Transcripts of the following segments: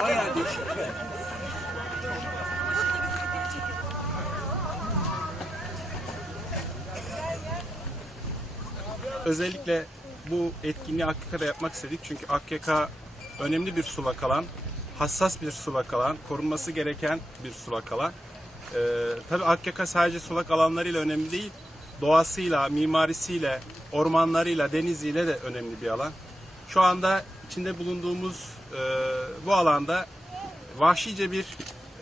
Bayağı değişik be. Özellikle bu etkinliği Akyaka'da yapmak istedik. Çünkü Akyaka önemli bir sulak alan, hassas bir sulak alan, korunması gereken bir sulak alan. Ee, tabii Akyaka sadece sulak alanlarıyla önemli değil, doğasıyla, mimarisiyle, ormanlarıyla, deniziyle de önemli bir alan. Şu anda içinde bulunduğumuz e, bu alanda vahşice bir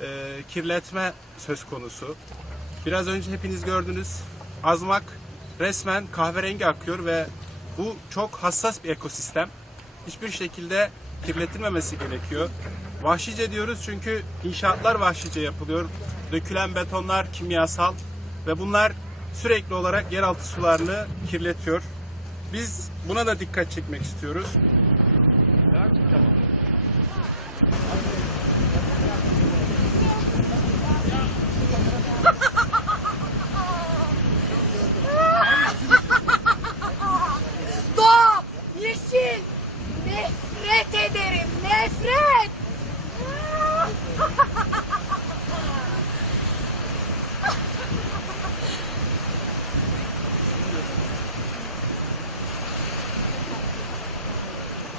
e, kirletme söz konusu. Biraz önce hepiniz gördünüz. Azmak resmen kahverengi akıyor ve bu çok hassas bir ekosistem. Hiçbir şekilde kirletilmemesi gerekiyor. Vahşice diyoruz çünkü inşaatlar vahşice yapılıyor. Dökülen betonlar kimyasal ve bunlar sürekli olarak yeraltı sularını kirletiyor. Biz buna da dikkat çekmek istiyoruz. Yep.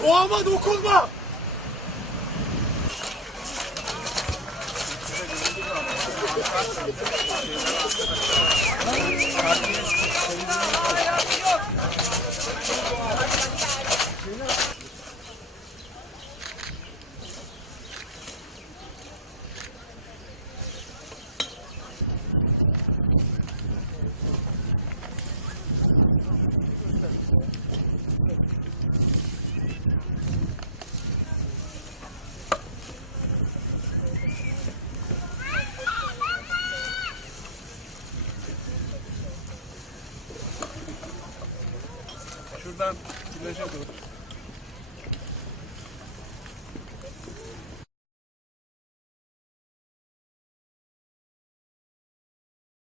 Doğama dokunma! Şuradan plaja doğru.